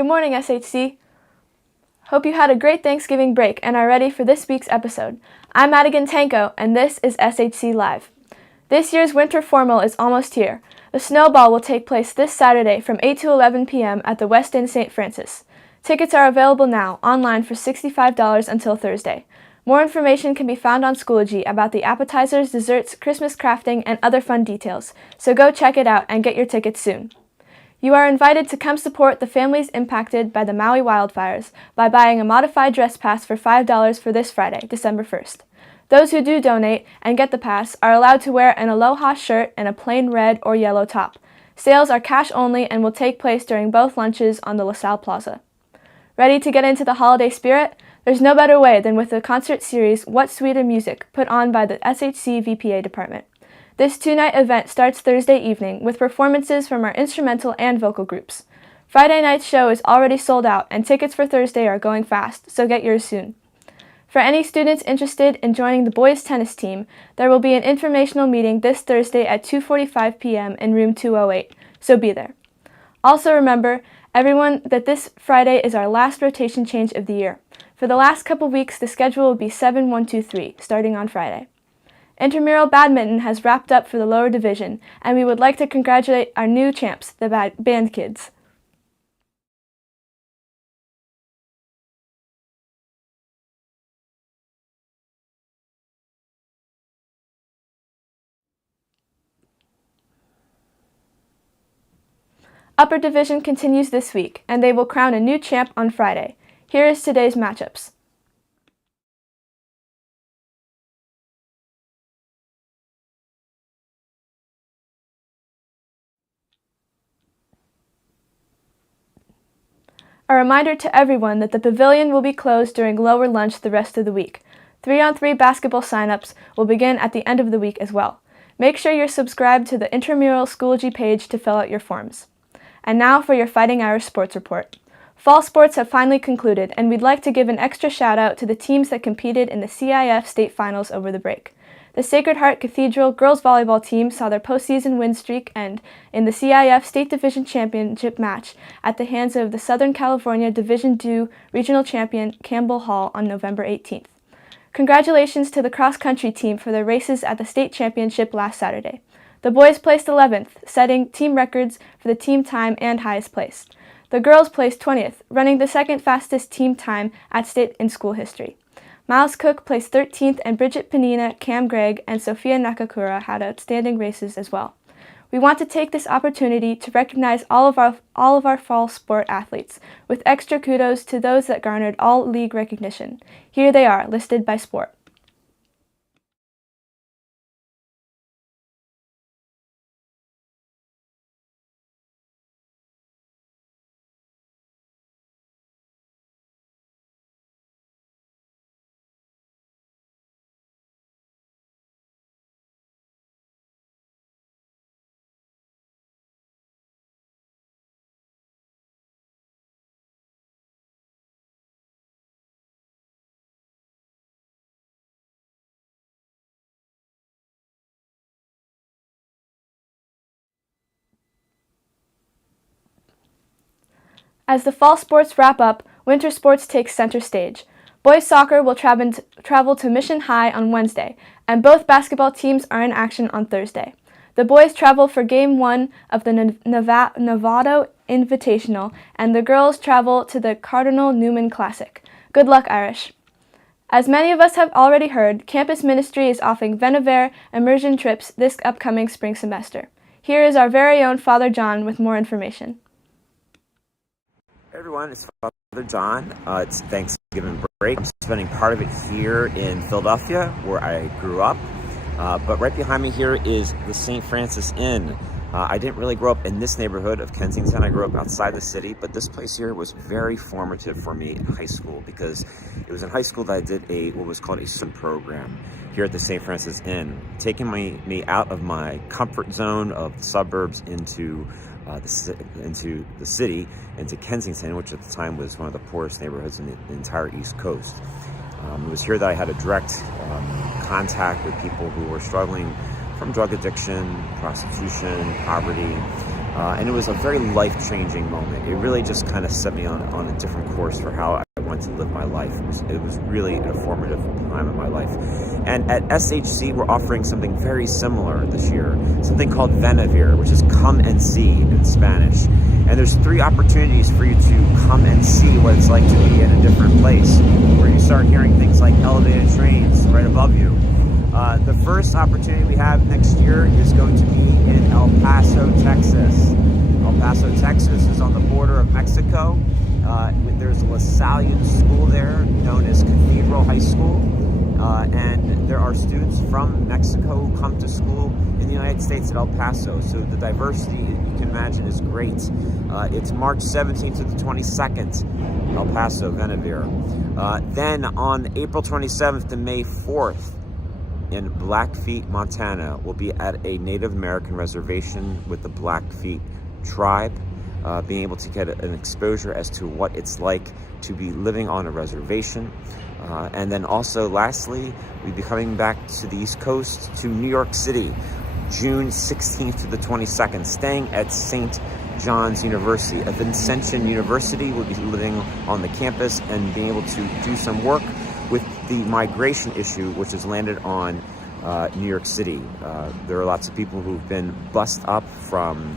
Good morning, SHC. Hope you had a great Thanksgiving break and are ready for this week's episode. I'm Madigan Tanko, and this is SHC Live. This year's winter formal is almost here. The Snowball will take place this Saturday from 8 to 11 p.m. at the West End St. Francis. Tickets are available now online for $65 until Thursday. More information can be found on Schoology about the appetizers, desserts, Christmas crafting, and other fun details, so go check it out and get your tickets soon. You are invited to come support the families impacted by the Maui wildfires by buying a modified dress pass for $5 for this Friday, December 1st. Those who do donate and get the pass are allowed to wear an Aloha shirt and a plain red or yellow top. Sales are cash only and will take place during both lunches on the LaSalle Plaza. Ready to get into the holiday spirit? There's no better way than with the concert series What Sweeter Music put on by the SHC VPA department. This two-night event starts Thursday evening with performances from our instrumental and vocal groups. Friday night's show is already sold out and tickets for Thursday are going fast, so get yours soon. For any students interested in joining the boys' tennis team, there will be an informational meeting this Thursday at 2:45 p.m. in room 208, so be there. Also remember, everyone, that this Friday is our last rotation change of the year. For the last couple weeks, the schedule will be 7-1-2-3, starting on Friday. Intramural badminton has wrapped up for the lower division, and we would like to congratulate our new champs, the band kids. Upper division continues this week, and they will crown a new champ on Friday. Here is today's matchups. A reminder to everyone that the pavilion will be closed during lower lunch the rest of the week. 3-on-3 basketball signups will begin at the end of the week as well. Make sure you're subscribed to the Intramural Schoology page to fill out your forms. And now for your Fighting Irish Sports Report. Fall sports have finally concluded, and we'd like to give an extra shout out to the teams that competed in the CIF state finals over the break. The Sacred Heart Cathedral girls volleyball team saw their postseason win streak end in the CIF State Division Championship match at the hands of the Southern California Division II regional champion Campbell Hall on November 18th. Congratulations to the cross-country team for their races at the state championship last Saturday. The boys placed 11th, setting team records for the team time and highest place. The girls placed 20th, running the second fastest team time at state in school history. Miles Cook placed 13th, and Bridget Panina, Cam Gregg, and Sophia Nakakura had outstanding races as well. We want to take this opportunity to recognize all of our fall sport athletes, with extra kudos to those that garnered all-league recognition. Here they are, listed by sport. As the fall sports wrap up, winter sports takes center stage. Boys soccer will travel to Mission High on Wednesday, and both basketball teams are in action on Thursday. The boys travel for Game 1 of the Novato Invitational, and the girls travel to the Cardinal Newman Classic. Good luck, Irish! As many of us have already heard, Campus Ministry is offering Veniver immersion trips this upcoming spring semester. Here is our very own Father John with more information. Hey everyone, it's Father John. It's Thanksgiving break. I'm spending part of it here in Philadelphia, where I grew up. But right behind me here is the St. Francis Inn. I didn't really grow up in this neighborhood of Kensington. I grew up outside the city, but this place here was very formative for me in high school, because it was in high school that I did what was called a swim program here at the St. Francis Inn, taking me out of my comfort zone of the suburbs into the city, into Kensington, which at the time was one of the poorest neighborhoods in the entire East Coast. It was here that I had a direct contact with people who were struggling from drug addiction, prostitution, poverty, And it was a very life-changing moment. It really just kind of set me on a different course for how I want to live my life. It was really an informative time in my life. And at SHC, we're offering something very similar this year, something called Venivir, which is come and see in Spanish. And there's 3 opportunities for you to come and see what it's like to be in a different place, where you start hearing things like elevated trains right above you. The first opportunity we have next year is going to be in El Paso, Texas. El Paso, Texas is on the border of Mexico. There's a LaSallian school there known as Cathedral High School. And there are students from Mexico who come to school in the United States at El Paso. So the diversity, you can imagine, is great. It's March 17th to the 22nd, El Paso, Venivir. Then on April 27th to May 4th, in Blackfeet, Montana, we'll be at a Native American reservation with the Blackfeet tribe, being able to get an exposure as to what it's like to be living on a reservation. And then also, lastly, we'll be coming back to the East Coast to New York City, June 16th to the 22nd, staying at St. John's University. At Vincentian University, we'll be living on the campus and being able to do some work with the migration issue, which has landed on New York City. There are lots of people who've been bussed up from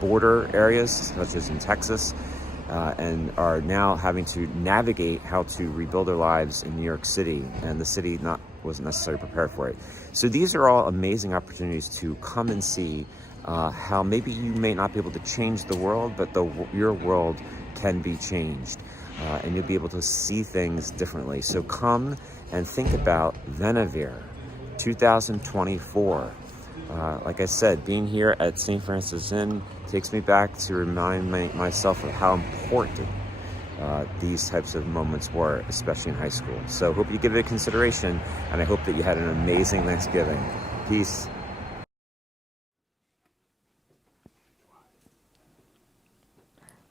border areas, such as in Texas, and are now having to navigate how to rebuild their lives in New York City, and the city wasn't necessarily prepared for it. So these are all amazing opportunities to come and see how maybe you may not be able to change the world, but your world can be changed. And you'll be able to see things differently. So come and think about Venivir 2024. Like I said, being here at St. Francis Inn takes me back to remind myself of how important these types of moments were, especially in high school. So hope you give it a consideration, and I hope that you had an amazing Thanksgiving. Peace.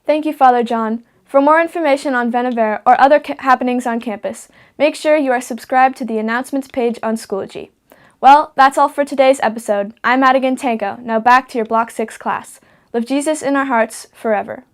Thank you, Father John. For more information on Venivir or other happenings on campus, make sure you are subscribed to the announcements page on Schoology. Well, that's all for today's episode. I'm Madigan Tanko. Now back to your Block 6 class. Live Jesus in our hearts forever.